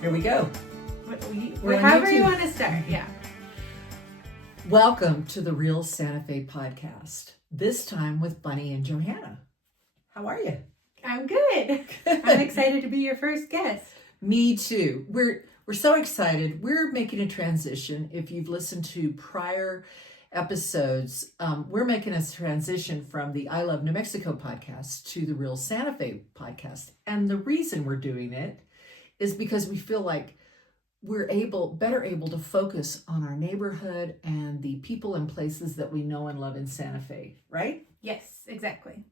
Here we go. However you want to start, yeah. Welcome to the Real Santa Fe podcast. This time with Bunny and Johanna. How are you? I'm good. I'm excited to be your first guest. Me too. We're so excited. We're making a transition. If you've listened to prior episodes, we're making a transition from the I Love New Mexico podcast to the Real Santa Fe podcast. And the reason we're doing it is because we feel like we're better able to focus on our neighborhood and the people and places that we know and love in Santa Fe, right? Yes, exactly.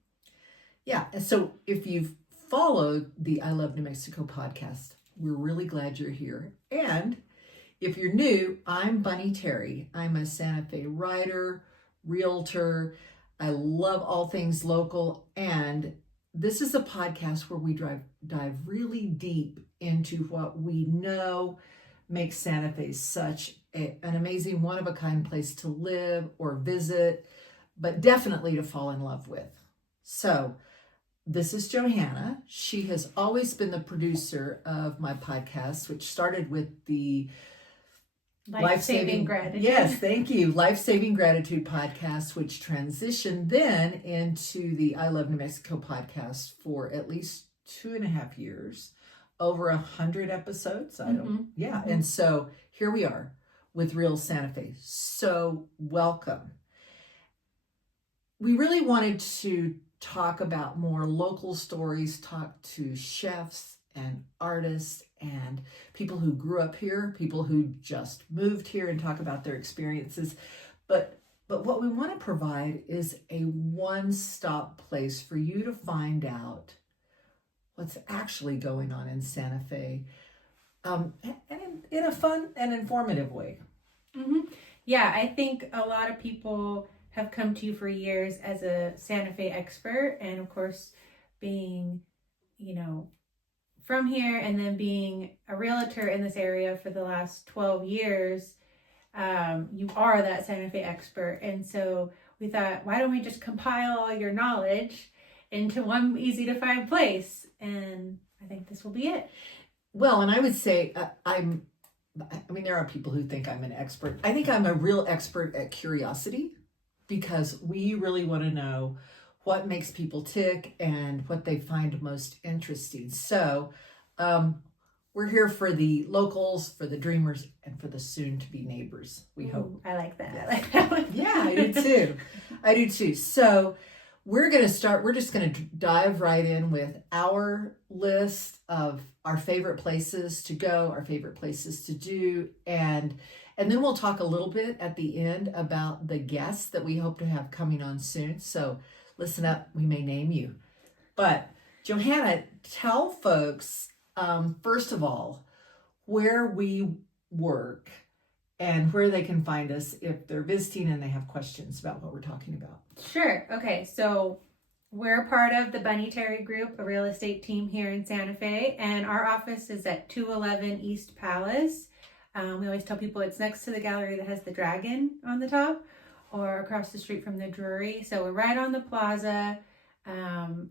Yeah. And so if you've followed the I Love New Mexico podcast, we're really glad you're here. And if you're new, I'm Bunny Terry. I'm a Santa Fe writer, realtor. I love all things local. And this is a podcast where we dive really deep into what we know makes Santa Fe such an amazing, one-of-a-kind place to live or visit, but definitely to fall in love with. So this is Johanna. She has always been the producer of my podcast, which started with the Life-Saving Gratitude. Yes, thank you. Life-Saving Gratitude podcast, which transitioned then into the I Love New Mexico podcast for at least 2.5 years, over 100 episodes. And so here we are with Real Santa Fe. So welcome. We really wanted to talk about more local stories, talk to chefs and artists and people who grew up here, people who just moved here, and talk about their experiences. But what we want to provide is a one-stop place for you to find out what's actually going on in Santa Fe, and in a fun and informative way. Mm-hmm. Yeah, I think a lot of people have come to you for years as a Santa Fe expert, and of course, being, from here and then being a realtor in this area for the last 12 years, you are that Santa Fe expert. And so we thought, why don't we just compile all your knowledge into one easy to find place? And I think this will be it. Well, and I would say there are people who think I'm an expert. I think I'm a real expert at curiosity, because we really want to know what makes people tick and what they find most interesting. So we're here for the locals, for the dreamers, and for the soon-to-be neighbors, we hope. I like that. Yes. I like that one. Yeah, I do too. So we're just going to dive right in with our list of our favorite places to go, our favorite places to do, and then we'll talk a little bit at the end about the guests that we hope to have coming on soon. So listen up, we may name you. But Johanna, tell folks, first of all, where we work and where they can find us if they're visiting and they have questions about what we're talking about. Sure. Okay. So we're part of the Bunny Terry Group, a real estate team here in Santa Fe, and our office is at 211 East Palace. We always tell people it's next to the gallery that has the dragon on the top, or across the street from the Drury. So we're right on the plaza.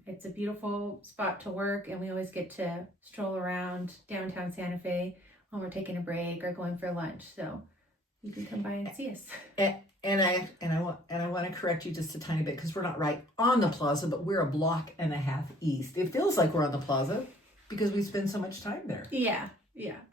It's a beautiful spot to work, and we always get to stroll around downtown Santa Fe when we're taking a break or going for lunch. So you can come by and see us. And I want to correct you just a tiny bit, because we're not right on the plaza, but we're a block and a half east. It feels like we're on the plaza because we spend so much time there. Yeah.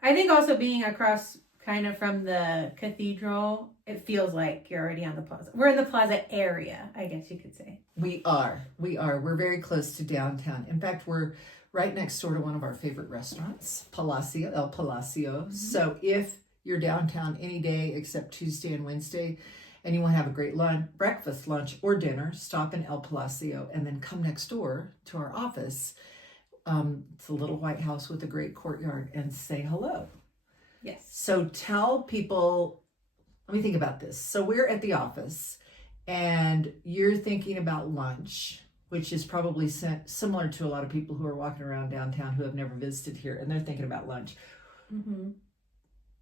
I think also being across kind of from the cathedral, it feels like you're already on the plaza. We're in the plaza area, I guess you could say. We are. We're very close to downtown. In fact, we're right next door to one of our favorite restaurants, El Palacio. Mm-hmm. So if you're downtown any day except Tuesday and Wednesday, and you want to have a great breakfast, lunch, or dinner, stop in El Palacio and then come next door to our office. It's a little white house with a great courtyard, and say hello. Yes. So tell people, let me think about this. So we're at the office and you're thinking about lunch, which is probably similar to a lot of people who are walking around downtown who have never visited here, and they're thinking about lunch. Mm-hmm.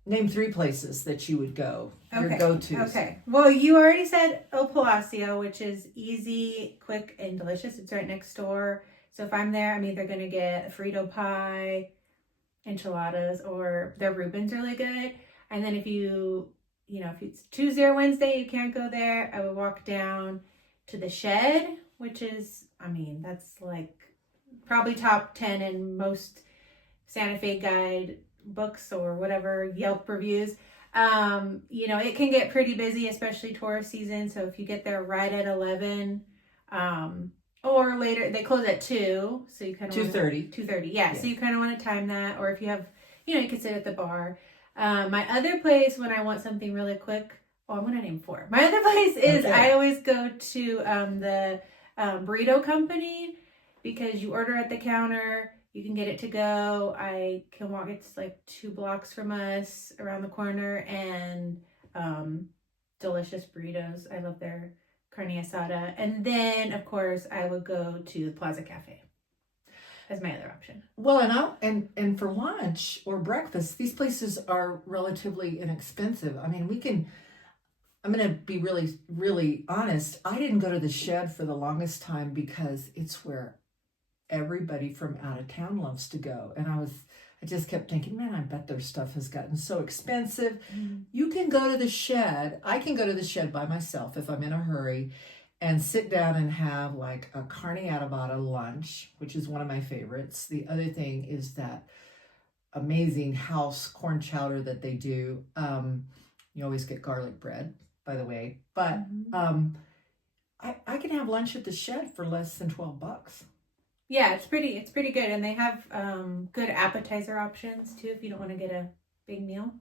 Name 3 places that you would go, your go-tos. Okay. Well, you already said El Palacio, which is easy, quick, and delicious. It's right next door. So if I'm there, I'm either going to get a Frito pie, enchiladas, or their Reuben's really good. And then if if it's Tuesday or Wednesday, you can't go there, I would walk down to the Shed, which is, that's like probably top 10 in most Santa Fe Guide books or whatever Yelp reviews. It can get pretty busy, especially tourist season. So if you get there right at 11, or later, they close at 2. So you kind of 2:30. 2:30. Yeah. So you kind of want to time that. Or if you have, you can sit at the bar. My other place when I want something really quick, I'm going to name 4. My other place is I always go to the burrito company because you order at the counter. You can get it to go. I can walk. It's like 2 blocks from us around the corner, and delicious burritos. I love their carne asada. And then, of course, I would go to the Plaza Cafe as my other option. Well, and for lunch or breakfast, these places are relatively inexpensive. I'm going to be really, really honest. I didn't go to the Shed for the longest time because it's where everybody from out of town loves to go. And I just kept thinking, man, I bet their stuff has gotten so expensive. Mm-hmm. You can go to the Shed. I can go to the Shed by myself if I'm in a hurry and sit down and have like a carne adobada lunch, which is one of my favorites. The other thing is that amazing house corn chowder that they do. You always get garlic bread, by the way. But I can have lunch at the Shed for less than $12. Yeah, it's pretty good, and they have good appetizer options too if you don't want to get a big meal.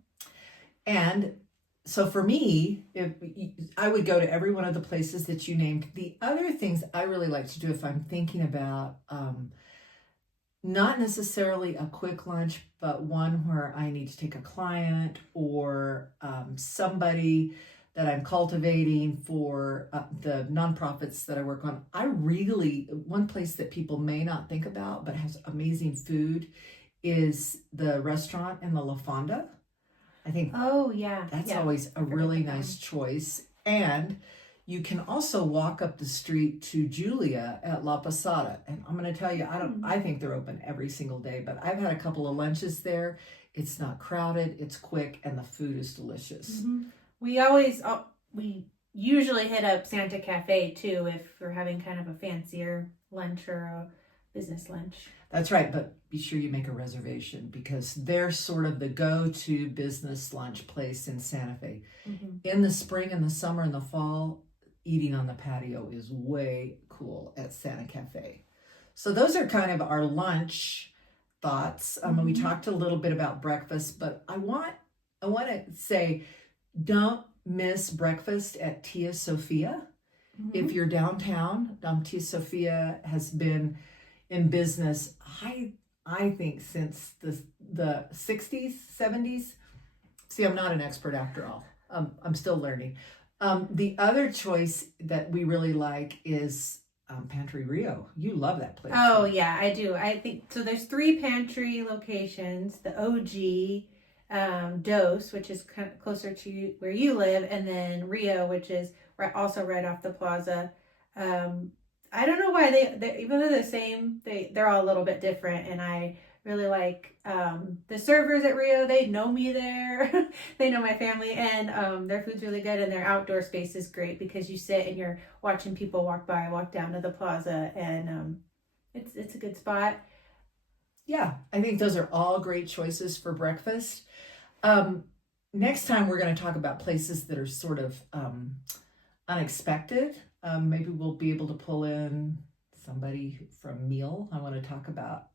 And so for me, I would go to every one of the places that you named. The other things I really like to do if I'm thinking about not necessarily a quick lunch, but one where I need to take a client or somebody that I'm cultivating for the nonprofits that I work on. One place that people may not think about, but has amazing food is the restaurant in the La Fonda. I think that's always a really nice choice. And you can also walk up the street to Julia at La Posada. And I'm going to tell you, I think they're open every single day, but I've had a couple of lunches there. It's not crowded, it's quick, and the food is delicious. Mm-hmm. We usually hit up Santa Cafe too if we're having kind of a fancier lunch or a business lunch. That's right, but be sure you make a reservation because they're sort of the go-to business lunch place in Santa Fe. Mm-hmm. In the spring and the summer and the fall, eating on the patio is way cool at Santa Cafe. So those are kind of our lunch thoughts. We talked a little bit about breakfast, but I want to say, don't miss breakfast at Tia Sophia. Mm-hmm. If you're downtown, Tia Sophia has been in business, I think, since the 60s, 70s. See, I'm not an expert after all. I'm still learning. The other choice that we really like is Pantry Rio. You love that place. Oh, right? Yeah, I do. I think so. There's 3 pantry locations: the OG, Dose, which is kind of closer to where you live, and then Rio, which is also right off the plaza. I don't know why they even though they're the same, they're all a little bit different, and I really like the servers at Rio. They know me there. They know my family, and their food's really good, and their outdoor space is great because you sit and you're watching people walk down to the plaza, and it's a good spot. Yeah, I think those are all great choices for breakfast. Next time we're going to talk about places that are sort of unexpected. Maybe we'll be able to pull in somebody from Meal. I want to talk about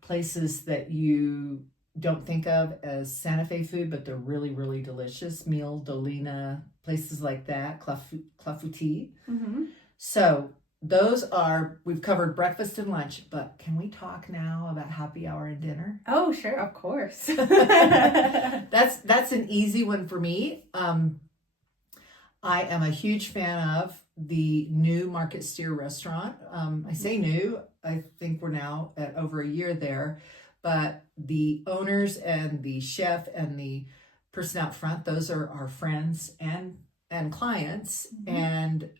places that you don't think of as Santa Fe food, but they're really, really delicious. Meal, Dolina, places like that, Clafouti. Mm-hmm. So we've covered breakfast and lunch, but can we talk now about happy hour and dinner? Oh, sure, of course. That's an easy one for me. I am a huge fan of the new Market Steer restaurant. I say new, I think we're now at over a year there, but the owners and the chef and the person out front, those are our friends and clients. Mm-hmm. And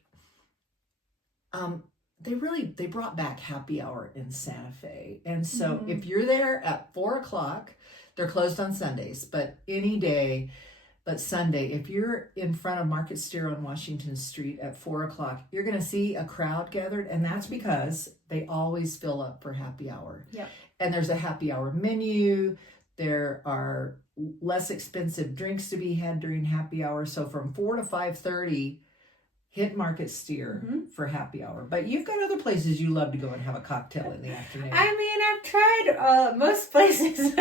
they brought back happy hour in Santa Fe. And so Mhm. if you're there at 4 o'clock, they're closed on Sundays, but any day but Sunday, if you're in front of Market Steer on Washington Street at 4 o'clock, you're going to see a crowd gathered, and that's because they always fill up for happy hour. Yep. And there's a happy hour menu. There are less expensive drinks to be had during happy hour. So from 4 to 5:30, hit Market Steer for happy hour. But you've got other places you love to go and have a cocktail in the afternoon. I mean, I've tried most places.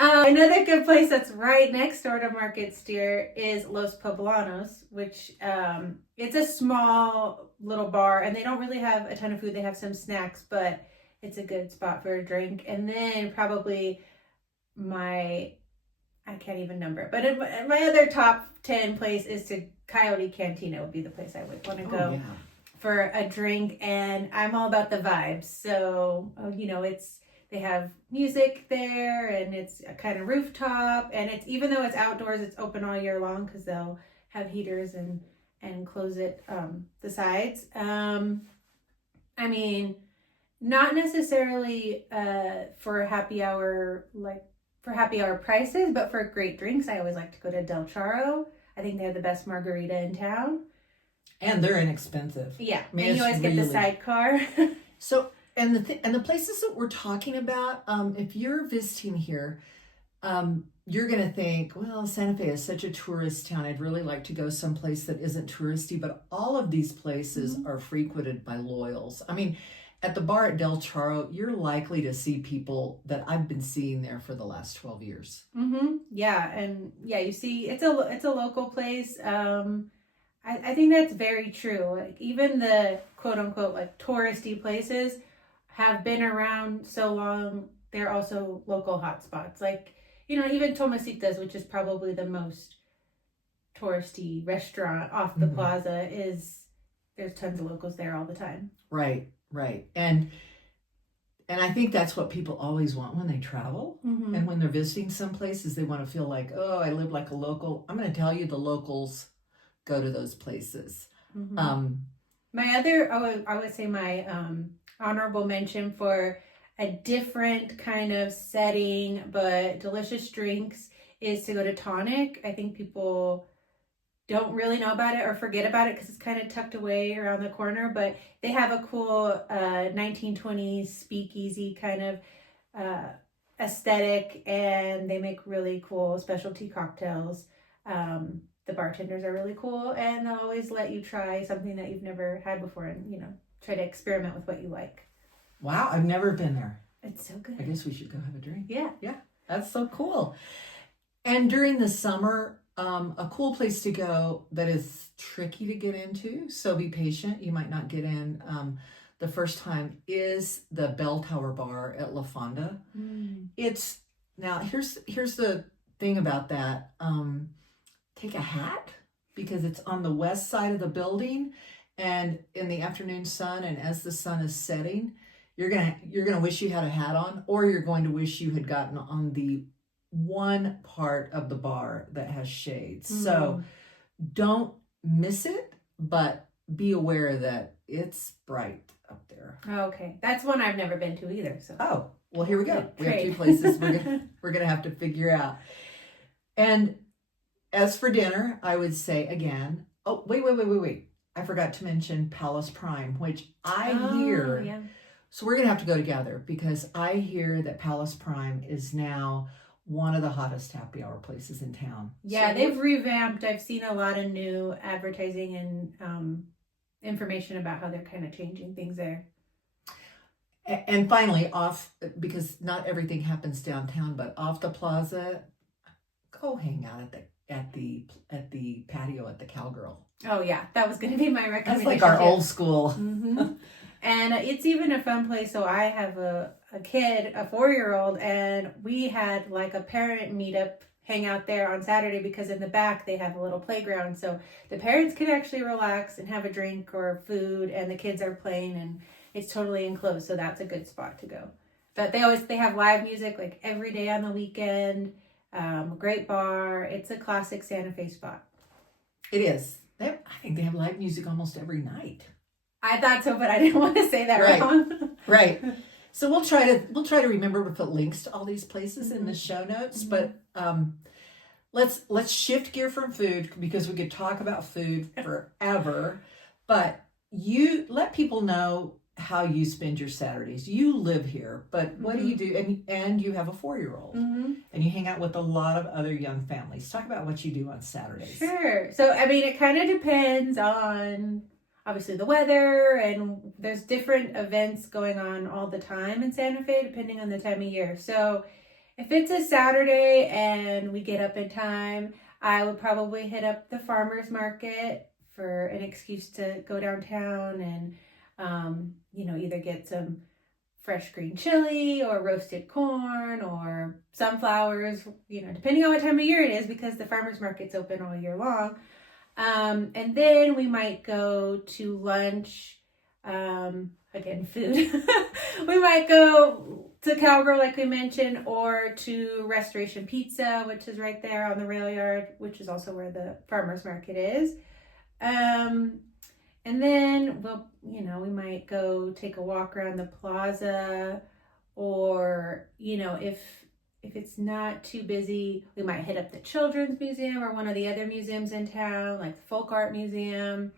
Another good place that's right next door to Market Steer is Los Poblanos, which it's a small little bar, and they don't really have a ton of food. They have some snacks, but it's a good spot for a drink. And then probably I can't even number it, but my other top 10 place is to Coyote Cantina would be the place I would want to go for a drink, and I'm all about the vibes. So, they have music there, and it's a kind of rooftop, and it's, even though it's outdoors, it's open all year long because they'll have heaters and close it the sides. I mean, not necessarily for happy hour prices, but for great drinks, I always like to go to Del Charo. I think they have the best margarita in town. And they're inexpensive. Yeah, I mean, and you always get the sidecar. So, and the places that we're talking about, if you're visiting here, you're going to think, well, Santa Fe is such a tourist town. I'd really like to go someplace that isn't touristy. But all of these places are frequented by loyals. I mean, at the bar at Del Charo, you're likely to see people that I've been seeing there for the last 12 years. Yeah, and you see, it's a local place. I think that's very true. Like, even the quote unquote like touristy places have been around so long. They're also local hotspots. Like, even Tomasitas, which is probably the most touristy restaurant off the plaza, there's tons of locals there all the time. Right. And I think that's what people always want when they travel. And when they're visiting some places, they want to feel like, oh, I live like a local. I'm going to tell you, the locals go to those places. My other, I would say my honorable mention for a different kind of setting but delicious drinks is to go to Tonic. I think people don't really know about it or forget about it because it's kind of tucked away around the corner, but they have a cool 1920s speakeasy kind of aesthetic, and they make really cool specialty cocktails. The bartenders are really cool, and they'll always let you try something that you've never had before and, try to experiment with what you like. Wow, I've never been there. It's so good. I guess we should go have a drink. Yeah. That's so cool. And during the summer, a cool place to go that is tricky to get into, so be patient. You might not get in the first time, is the Bell Tower Bar at La Fonda. It's, now here's the thing about that. Take a hat, because it's on the west side of the building, and in the afternoon sun, and as the sun is setting, you're gonna wish you had a hat on, or you're going to wish you had gotten on the one part of the bar that has shades. So don't miss it, but be aware that it's bright up there. Okay, that's one I've never been to either. So well, here we go. We have two places we're gonna have to figure out. And as for dinner, I would say again. Oh, wait! I forgot to mention Palace Prime, which I hear. Yeah. So we're gonna have to go together, because I hear that Palace Prime is now one of the hottest happy hour places in town. Yeah, they've revamped. I've seen a lot of new advertising and information about how they're kind of changing things there. And finally, because not everything happens downtown, but off the plaza, go hang out at the patio at the Cowgirl. Oh yeah, that was going to be my recommendation. That's like our old school. And it's even a fun place. So I have a kid, a 4-year-old, and we had like a parent meetup, hang out there on Saturday, because in the back they have a little playground. So the parents can actually relax and have a drink or food, and the kids are playing, and it's totally enclosed. So that's a good spot to go. But they have live music like every day on the weekend. Great bar. It's a classic Santa Fe spot. It is. I think they have live music almost every night. I thought so, but I didn't want to say that Right. wrong. Right. So we'll try to remember to put links to all these places in the show notes. But let's shift gear from food because we could talk about food forever. But you let people know how you spend your Saturdays. You live here, but what do you do? And you have a 4-year-old, and you hang out with a lot of other young families. Talk about what you do on Saturdays. Sure. So I mean, it kind of depends on obviously the weather, and there's different events going on all the time in Santa Fe depending on the time of year. So if it's a Saturday and we get up in time, I would probably hit up the farmer's market for an excuse to go downtown and either get some fresh green chili or roasted corn or sunflowers, depending on what time of year it is, because the farmer's market's open all year long. And then we might go to lunch, again, food. We might go to Cowgirl, like we mentioned, or to Restoration Pizza, which is right there on the rail yard, which is also where the farmer's market is. And then we might go take a walk around the plaza, or, if it's not too busy, we might hit up the Children's Museum or one of the other museums in town, like the Folk Art Museum,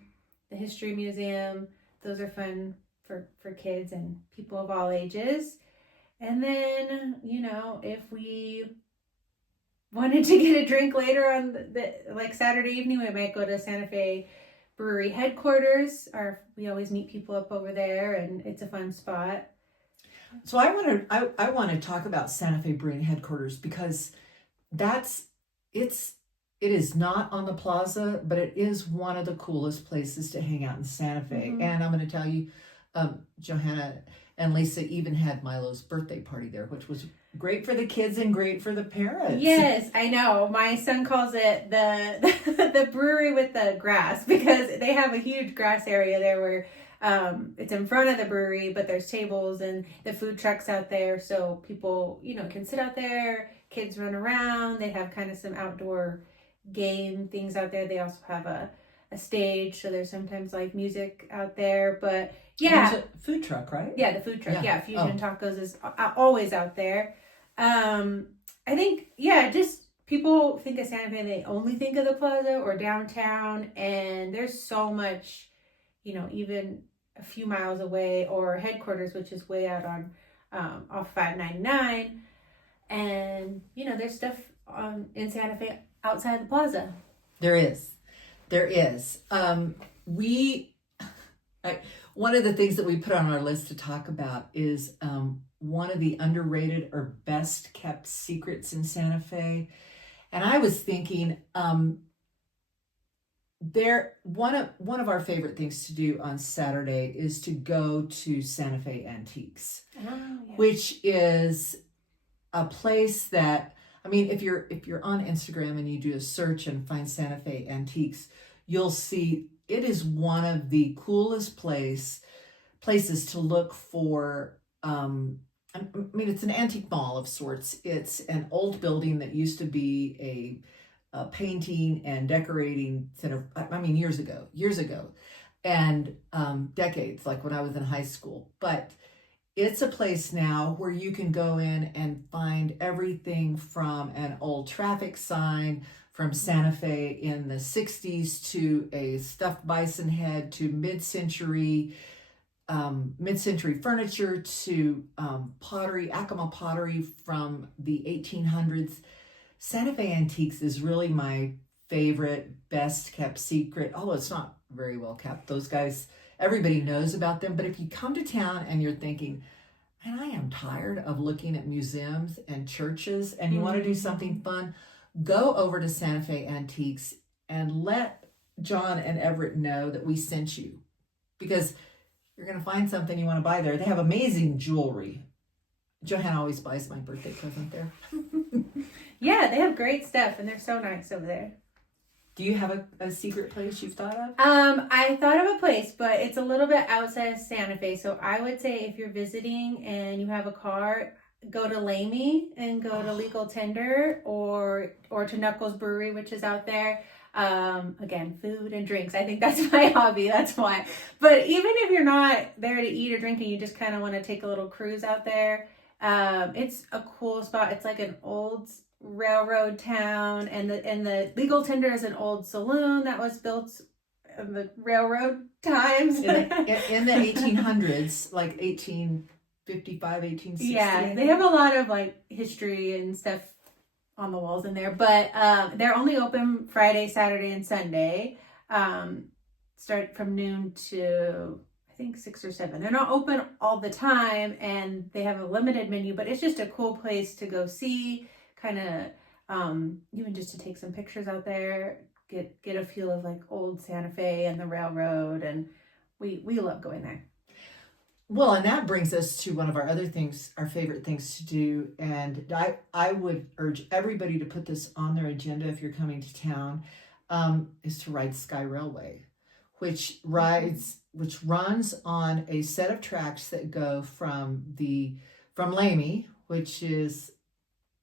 the History Museum. Those are fun for kids and people of all ages. And then, if we wanted to get a drink later on like Saturday evening, we might go to Santa Fe Brewery headquarters, or we always meet people up over there, and it's a fun spot. So I want to talk about Santa Fe Brewery headquarters because it is not on the plaza, but it is one of the coolest places to hang out in Santa Fe. And I'm going to tell you, Johanna and Lisa even had Milo's birthday party there, which was great for the kids and great for the parents. Yes, I know. My son calls it the brewery with the grass, because they have a huge grass area there where it's in front of the brewery, but there's tables and the food trucks out there, so people can sit out there, kids run around. They have kind of some outdoor game things out there. They also have a stage, so there's sometimes live music out there. But yeah, there's a food truck, right? Yeah, the food truck. Yeah, Fusion Tacos is always out there. I think, just people think of Santa Fe and they only think of the plaza or downtown, and there's so much, even a few miles away, or headquarters, which is way out on off 599, and there's stuff in Santa Fe outside the plaza. There is. One of the things that we put on our list to talk about is one of the underrated or best kept secrets in Santa Fe. And I was thinking, one of our favorite things to do on Saturday is to go to Santa Fe Antiques, which is a place that, I mean, if you're on Instagram and you do a search and find Santa Fe Antiques, you'll see it is one of the coolest places to look for. I mean, it's an antique mall of sorts. It's an old building that used to be a painting and decorating center. I mean, years ago, and decades, like when I was in high school. But it's a place now where you can go in and find everything from an old traffic sign from Santa Fe in the 60s to a stuffed bison head to mid-century furniture to pottery, Acoma pottery from the 1800s. Santa Fe Antiques is really my favorite, best kept secret, although it's not very well kept. Those guys, everybody knows about them. But if you come to town and you're thinking, man, I am tired of looking at museums and churches, and you want to do something fun, go over to Santa Fe Antiques and let John and Everett know that we sent you, because you're going to find something you want to buy there. They have amazing jewelry. Johanna always buys my birthday present there. Yeah, they have great stuff, and they're so nice over there. Do you have a secret place you've thought of? I thought of a place, but it's a little bit outside of Santa Fe. So I would say if you're visiting and you have a car, go to Lamy and go to Legal Tender, or to Knuckles Brewery, which is out there. Again, food and drinks. I think that's my hobby. That's why. But even if you're not there to eat or drink and you just kind of want to take a little cruise out there, it's a cool spot. It's like an old railroad town, and the legal tender is an old saloon that was built in the railroad times. in the 1800s, like 1855, 1860. Yeah, they have a lot of like history and stuff on the walls in there, but they're only open Friday, Saturday, and Sunday. Start from noon to I think 6 or 7. They're not open all the time, and they have a limited menu, but it's just a cool place to go see, kind of even just to take some pictures out there, get a feel of like old Santa Fe and the railroad, and we love going there. Well, and that brings us to one of our other things, our favorite things to do. And I would urge everybody to put this on their agenda if you're coming to town, is to ride Sky Railway, which runs on a set of tracks that go from Lamy, which is,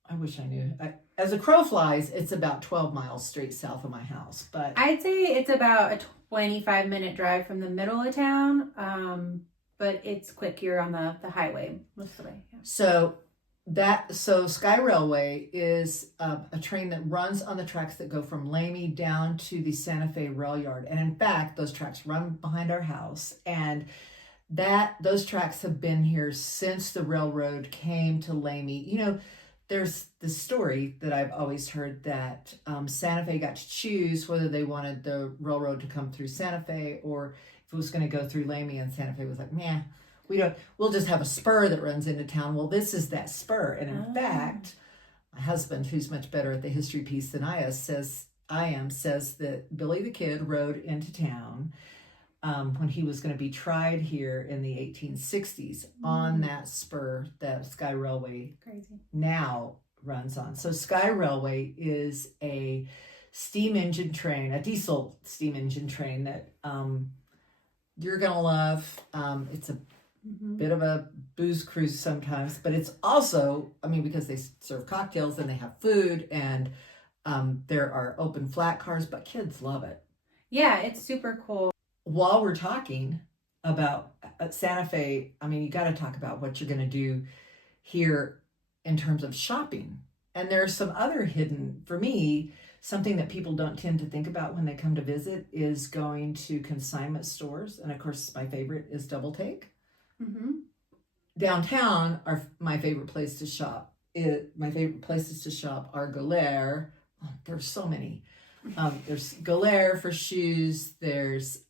I wish I knew. As a crow flies, it's about 12 miles straight south of my house. But I'd say it's about a 25-minute drive from the middle of town. But it's quick. You're on the highway most of the way. Yeah. So Sky Railway is a train that runs on the tracks that go from Lamy down to the Santa Fe rail yard. And in fact, those tracks run behind our house. And those tracks have been here since the railroad came to Lamy. You know, there's the story that I've always heard that Santa Fe got to choose whether they wanted the railroad to come through Santa Fe or if it was going to go through Lamy, and Santa Fe was like, man, we'll just have a spur that runs into town. Well, this is that spur. And in fact, my husband, who's much better at the history piece than I am, says that Billy the Kid rode into town when he was going to be tried here in the 1860s on that spur that Sky Railway now runs on. So Sky Railway is a steam engine train, a diesel steam engine train that you're going to love. It's a bit of a booze cruise sometimes, but it's also, because they serve cocktails and they have food, and there are open flat cars, but kids love it. Yeah, it's super cool. While we're talking about Santa Fe, you got to talk about what you're going to do here in terms of shopping. And there's some other hidden, for me, something that people don't tend to think about when they come to visit is going to consignment stores. And of course, my favorite is Double Take. Mm-hmm. Downtown, my favorite place to shop. My favorite places to shop are Golaire. Oh, there's so many. There's Golaire for shoes. There's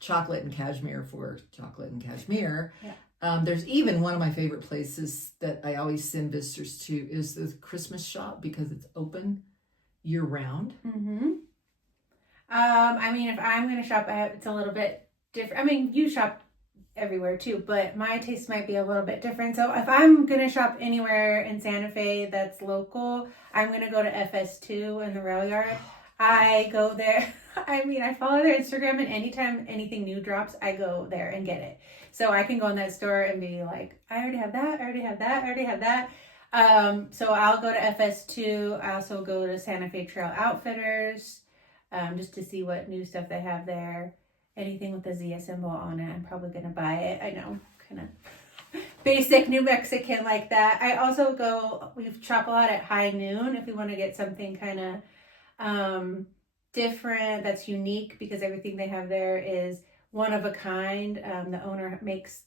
Chocolate and Cashmere for chocolate and cashmere. Yeah. There's even one of my favorite places that I always send visitors to is the Christmas shop because it's open year round. Mm-hmm. If I'm going to shop, it's a little bit different. You shop everywhere too, but my taste might be a little bit different. So if I'm going to shop anywhere in Santa Fe that's local, I'm going to go to FS2 in the rail yard. I go there. I follow their Instagram, and anytime anything new drops, I go there and get it. So I can go in that store and be like, I already have that, I already have that, I already have that. So I'll go to FS2. I also go to Santa Fe Trail Outfitters, just to see what new stuff they have there. Anything with the Zia symbol on it, I'm probably going to buy it. I know, kind of basic New Mexican like that. I also we shop a lot at High Noon if we want to get something kind of different, that's unique, because everything they have there is one of a kind. The owner makes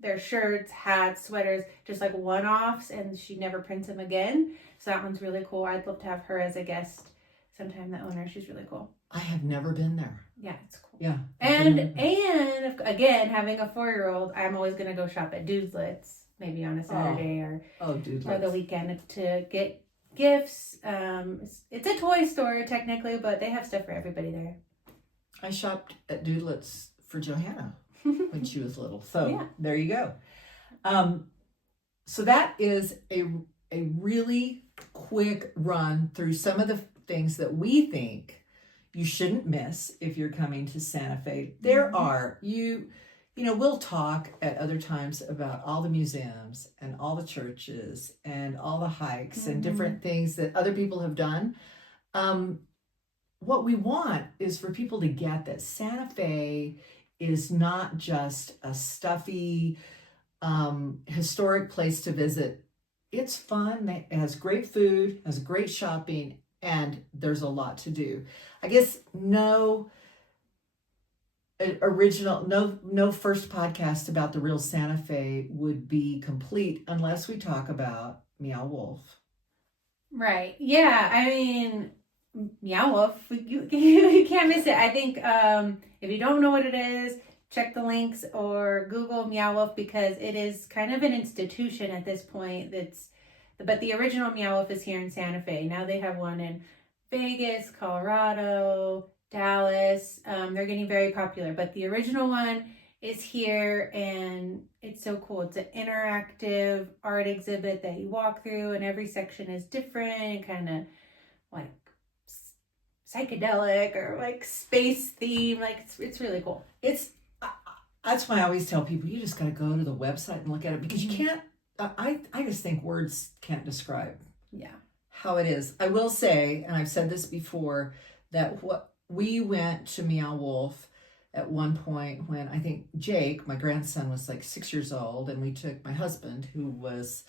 their shirts, hats, sweaters, just like one-offs, and she never prints them again. So that one's really cool. I'd love to have her as a guest sometime, the owner. She's really cool. I have never been there. Yeah, it's cool. Yeah. And again, having a 4-year-old, I'm always going to go shop at Dudelet's, maybe on a Saturday or the weekend to get gifts. It's a toy store technically, but they have stuff for everybody there. I shopped at Dudelet's for Johanna when she was little. So yeah. There you go. So that is a really quick run through some of the things that we think you shouldn't miss if you're coming to Santa Fe. There are, we'll talk at other times about all the museums and all the churches and all the hikes and different things that other people have done. what we want is for people to get that Santa Fe is not just a stuffy, historic place to visit. It's fun. It has great food, has great shopping, and there's a lot to do. I guess no first podcast about the real Santa Fe would be complete unless we talk about Meow Wolf. Right. Yeah. I mean, Meow Wolf, you can't miss it. I think if you don't know what it is, check the links or Google Meow Wolf, because it is kind of an institution at this point. But the original Meow Wolf is here in Santa Fe. Now they have one in Vegas, Colorado, Dallas. They're getting very popular, but the original one is here, and it's so cool. It's an interactive art exhibit that you walk through, and every section is different, kind of like psychedelic or like space theme. Like it's really cool. That's why I always tell people, you just got to go to the website and look at it, because you can't. I just think words can't describe how it is. I will say, and I've said this before, that we went to Meow Wolf at one point when I think Jake, my grandson, was like 6 years old, and we took my husband, who was,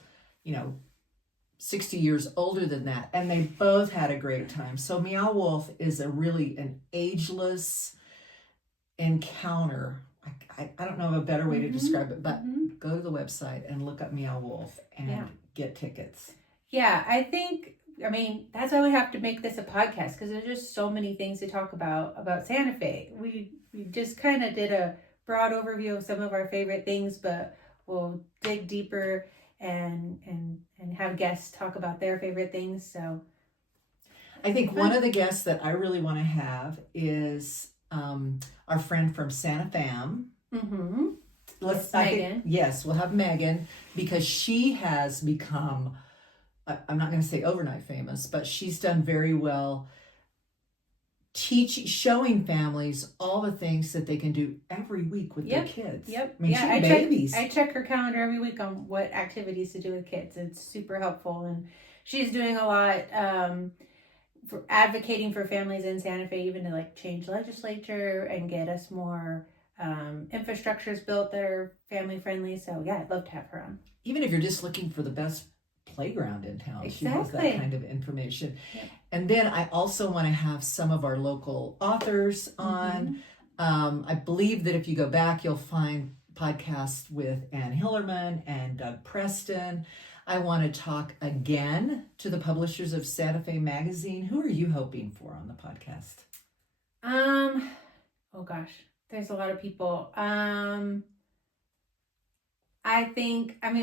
60 years older than that, and they both had a great time. So Meow Wolf is really an ageless encounter. I don't know of a better way to describe it, but go to the website and look up Meow Wolf and get tickets. Yeah, I mean, that's why we have to make this a podcast, because there's just so many things to talk about Santa Fe. We just kind of did a broad overview of some of our favorite things, but we'll dig deeper and have guests talk about their favorite things. So I think one of the guests that I really want to have is our friend from Santa Fam. Megan. Yes, we'll have Megan, because she has become, I'm not going to say overnight famous, but she's done very well showing families all the things that they can do every week with their kids. Yep. I mean, babies. I check her calendar every week on what activities to do with kids. It's super helpful, and she's doing a lot for advocating for families in Santa Fe, even to like change legislature and get us more infrastructures built that are family friendly. So yeah, I'd love to have her on. Even if you're just looking for the best playground in town, she has that kind of information. Yep. And then I also want to have some of our local authors on. I believe that if you go back, you'll find podcasts with Ann Hillerman and Doug Preston. I want to talk again to the publishers of Santa Fe Magazine. Who are you hoping for on the podcast? Oh gosh, there's a lot of people.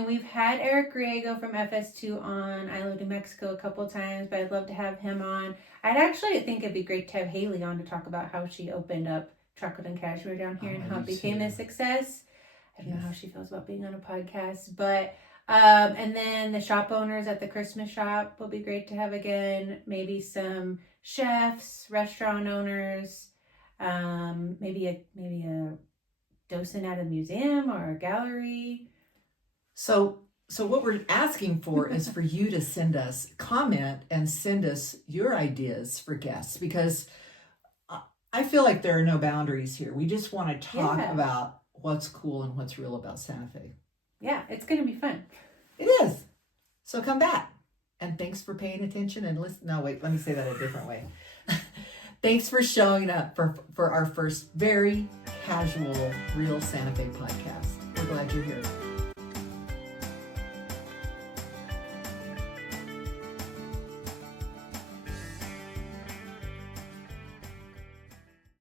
We've had Eric Griego from FS2 on I Love New Mexico a couple of times, but I'd love to have him on. I'd actually think it'd be great to have Haley on to talk about how she opened up Chocolate and Cashmere down here and how it became a success. I don't know how she feels about being on a podcast, but and then the shop owners at the Christmas shop will be great to have again. Maybe some chefs, restaurant owners, maybe a docent at a museum or a gallery. So what we're asking for is for you to comment and send us your ideas for guests, because I feel like there are no boundaries here. We just want to talk about what's cool and what's real about Santa Fe. Yeah, it's going to be fun. It is. So come back. And thanks for paying attention and listen. No, wait, let me say that a different way. Thanks for showing up for our first very casual, real Santa Fe podcast. We're glad you're here.